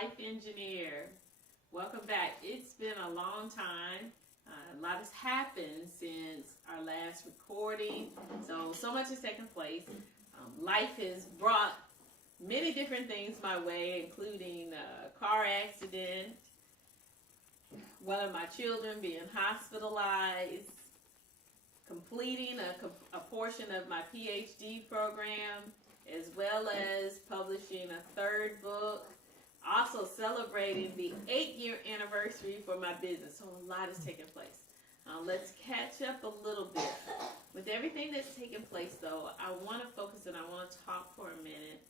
Life Engineer. Welcome back. It's been a long time. A lot has happened since our last recording. So much has taken place. Life has brought many different things my way, including a car accident, one of my children being hospitalized, completing a portion of my PhD program, as well as publishing a third book, also celebrating the 8-year anniversary for my business. So a lot has taken place. Let's catch up a little bit. With everything that's taken place, though, I want to focus and I want to talk for a minute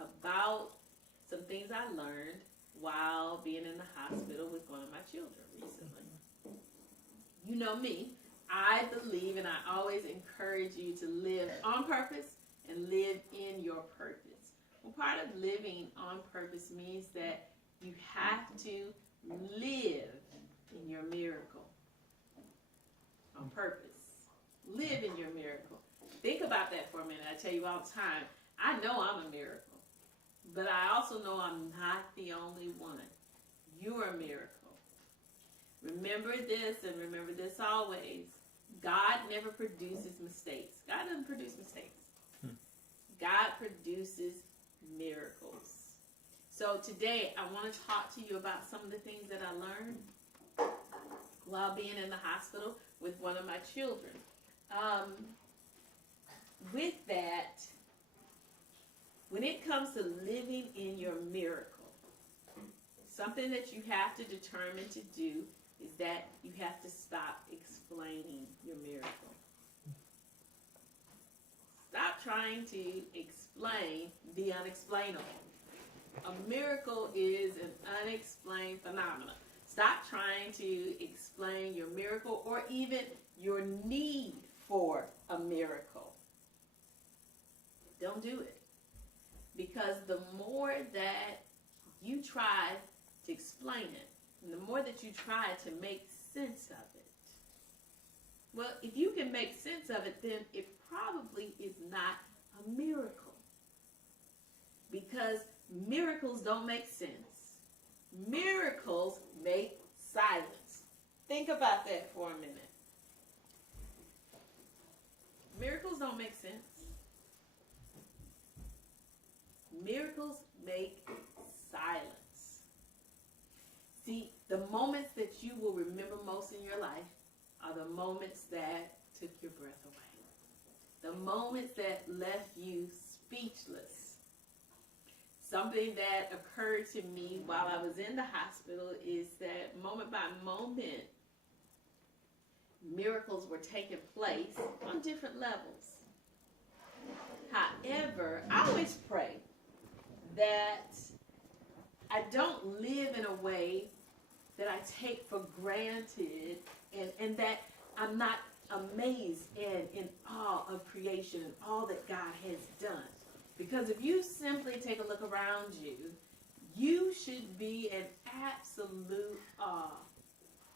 about some things I learned while being in the hospital with one of my children recently. You know me. I believe and I always encourage you to live on purpose and live in your purpose. Well, part of living on purpose means that you have to live in your miracle. On purpose. Live in your miracle. Think about that for a minute. I tell you all the time, I know I'm a miracle. But I also know I'm not the only one. You're a miracle. Remember this and remember this always. God never produces mistakes. God doesn't produce mistakes. God produces miracles. So today I want to talk to you about some of the things that I learned while being in the hospital with one of my children. With that, when it comes to living in your miracle, something that you have to determine to do is that you have to stop explaining your miracle. Stop trying to explain the unexplainable. A miracle is an unexplained phenomenon. Stop trying to explain your miracle or even your need for a miracle. Don't do it. Because the more that you try to explain it, and the more that you try to make sense of it, well, if you can make sense of it, then it probably is not a miracle. Because miracles don't make sense. Miracles make silence. Think about that for a minute. Miracles don't make sense. Miracles make silence. See, the moments that you will remember most in your life are the moments that took your breath away. The moments that left you speechless. Something that occurred to me while I was in the hospital is that moment by moment, miracles were taking place on different levels. However, I always pray that I don't live in a way that I take for granted and that I'm not amazed and in awe of creation and all that God has done. Because if you simply take a look around you, you should be in absolute awe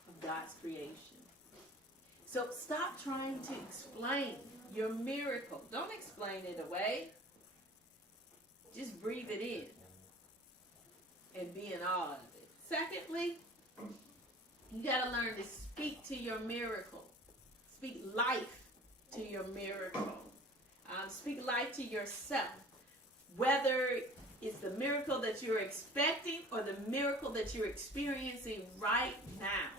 of God's creation. So stop trying to explain your miracle. Don't explain it away. Just breathe it in and be in awe of it. Secondly, you got to learn to speak to your miracle. Speak life to your miracle. Speak life to yourself. Whether it's the miracle that you're expecting or the miracle that you're experiencing right now,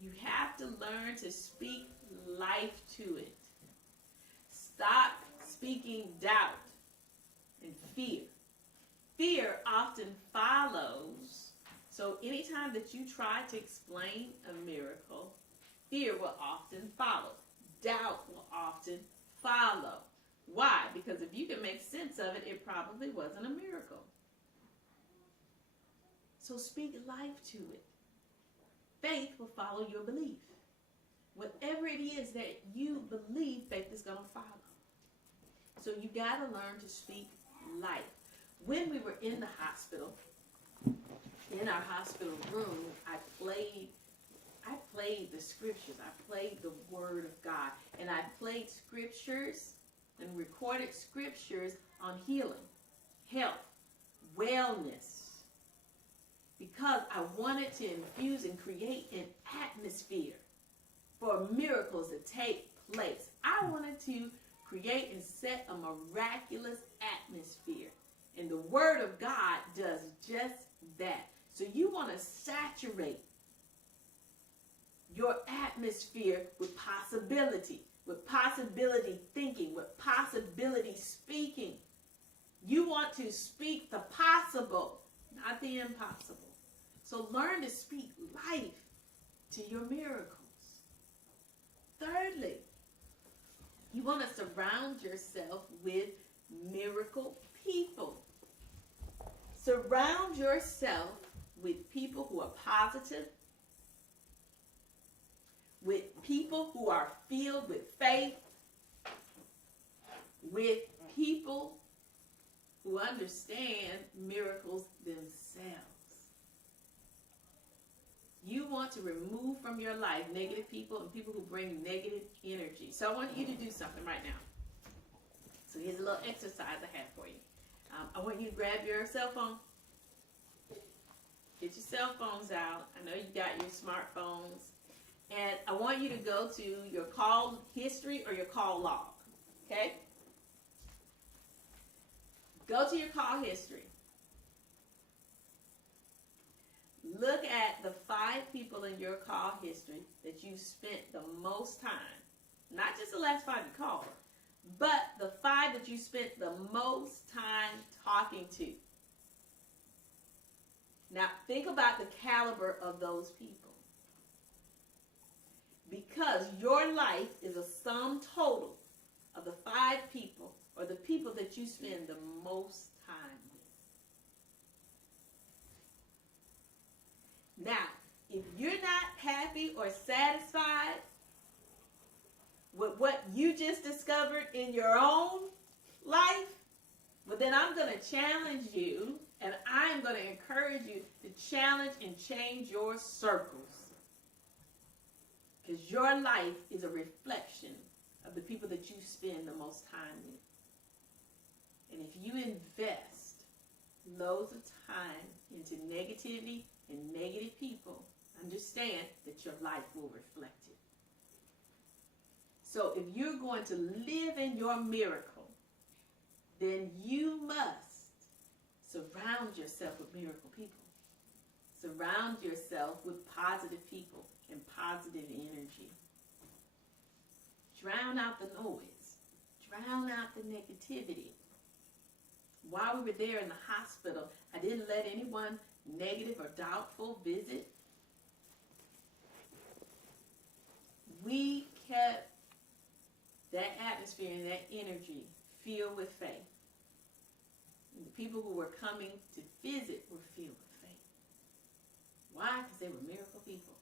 you have to learn to speak life to it. Stop speaking doubt and fear. Fear often follows. So anytime that you try to explain a miracle, fear will often follow. Doubt will often follow. Why? Because if you can make sense of it, it probably wasn't a miracle. So speak life to it. Faith will follow your belief. Whatever it is that you believe, faith is going to follow. So you got to learn to speak life. When we were in the hospital, in our hospital room, I played the scriptures. I played the Word of God. And I played scriptures and recorded scriptures on healing, health, wellness. because I wanted to infuse and create an atmosphere for miracles to take place. I wanted to create and set a miraculous atmosphere. And the Word of God does just that. So you want to saturate your atmosphere with possibility thinking, with possibility speaking. You want to speak the possible, not the impossible. So learn to speak life to your miracles. Thirdly, you want to surround yourself with miracle people. Surround yourself with people who are positive, with people who are filled with faith, with people who understand miracles themselves. You want to remove from your life negative people and people who bring negative energy. So I want you to do something right now. So here's a little exercise I have for you. I want you to grab your cell phone. Get your cell phones out. I know you got your smartphones. And I want you to go to your call history or your call log. Okay? Go to your call history. Look at the 5 people in your call history that you spent the most time. Not just the last 5 you called, but the 5 that you spent the most time talking to. Now, think about the caliber of those people. Because your life is a sum total of the 5 people or the people that you spend the most time with. Now, if you're not happy or satisfied with what you just discovered in your own life, well, then I'm going to challenge you, and I'm going to encourage you to challenge and change your circles. Because your life is a reflection of the people that you spend the most time with. And if you invest loads of time into negativity and negative people, understand that your life will reflect it. So if you're going to live in your miracle, then you must surround yourself with miracle people. Surround yourself with positive people and positive energy. Drown out the noise. Drown out the negativity. While we were there in the hospital, I didn't let anyone negative or doubtful visit. We kept that atmosphere and that energy filled with faith. And the people who were coming to visit were filled with faith. Why? Because they were miracle people.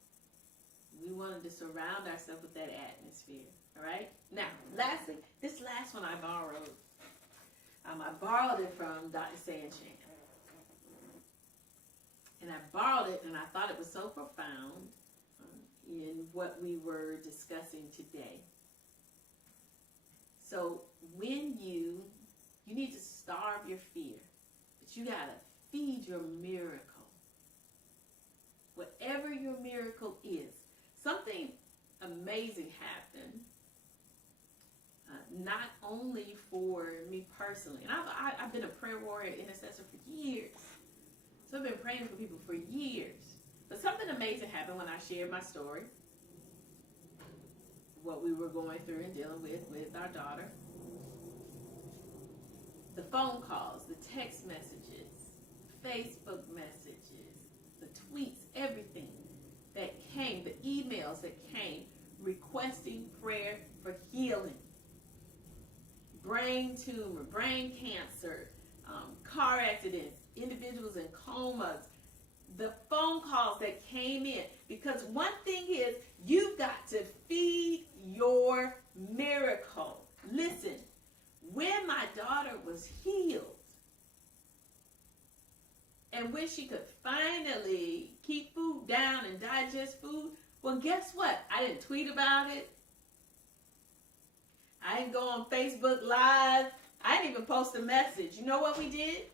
We wanted to surround ourselves with that atmosphere. All right? Now, lastly, this last one I borrowed. I borrowed it from Dr. Sanchez. And I borrowed it, and I thought it was so profound in what we were discussing today. So when you need to starve your fear, but you got to feed your miracle. Whatever your miracle is, something amazing happened. Not only for me personally, and I've been a prayer warrior intercessor for years. So I've been praying for people for years. But something amazing happened when I shared my story, what we were going through and dealing with our daughter. The phone calls, the text messages, Facebook messages, the tweets, everything that came, the emails that came requesting prayer for healing. Brain tumor, brain cancer, car accidents, individuals in comas, the phone calls that came in. Because one thing is, you've got to feed your miracle. Listen, when my daughter was healed, and when she could finally keep food down and digest food, well, guess what? I didn't tweet about it. I didn't go on Facebook Live. I didn't even post a message. You know what we did?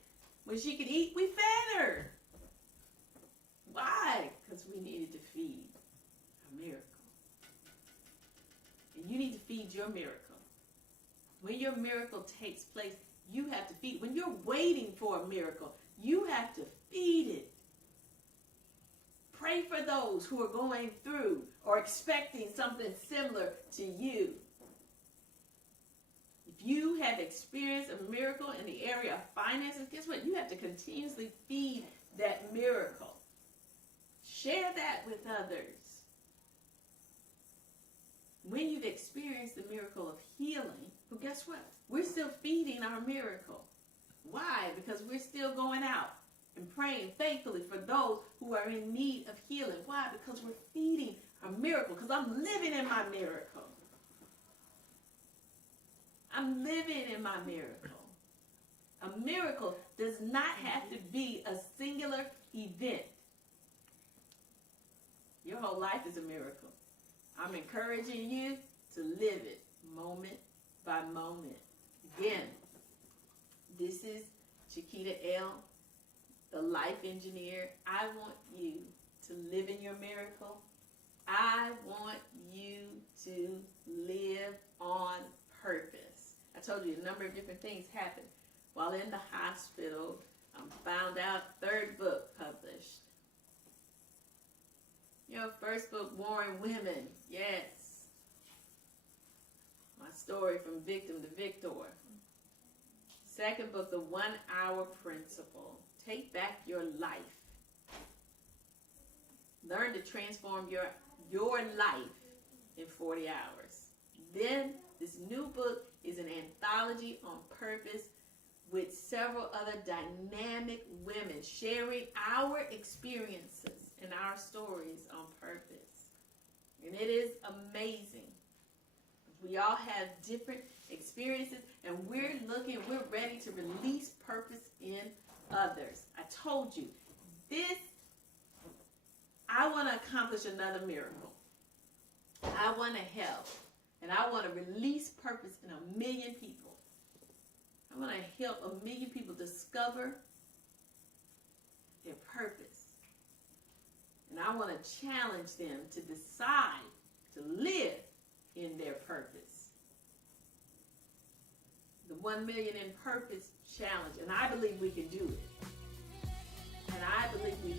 When she could eat, we fed her. your miracle. When your miracle takes place, you have to feed. When you're waiting for a miracle, you have to feed it. Pray for those who are going through or expecting something similar to you. If you have experienced a miracle in the area of finances, guess what? You have to continuously feed that miracle. Share that with others. When you've experienced the miracle of healing, well, guess what? We're still feeding our miracle. Why? Because we're still going out and praying faithfully for those who are in need of healing. Why? Because we're feeding our miracle. Because I'm living in my miracle. I'm living in my miracle. A miracle does not have to be a singular event. Your whole life is a miracle. I'm encouraging you to live it moment by moment. Again, this is Chiquita L, the Life Engineer. I want you to live in your miracle. I want you to live on purpose. I told you a number of different things happened. While in the hospital, found out third book published. Your first book, Warring Women. Yes. My story from victim to victor. Second book, The 1 Hour Principle. Take back your life. Learn to transform your life in 40 hours. Then this new book is an anthology on purpose with several other dynamic women sharing our experiences and our stories on purpose. And it is amazing. We all have different experiences, and we're ready to release purpose in others. I told you, I want to accomplish another miracle. I want to help, and I want to release purpose in 1 million people. I want to help 1 million people discover their purpose. And I want to challenge them to decide to live in their purpose. The 1 Million in Purpose Challenge. And I believe we can do it. And I believe we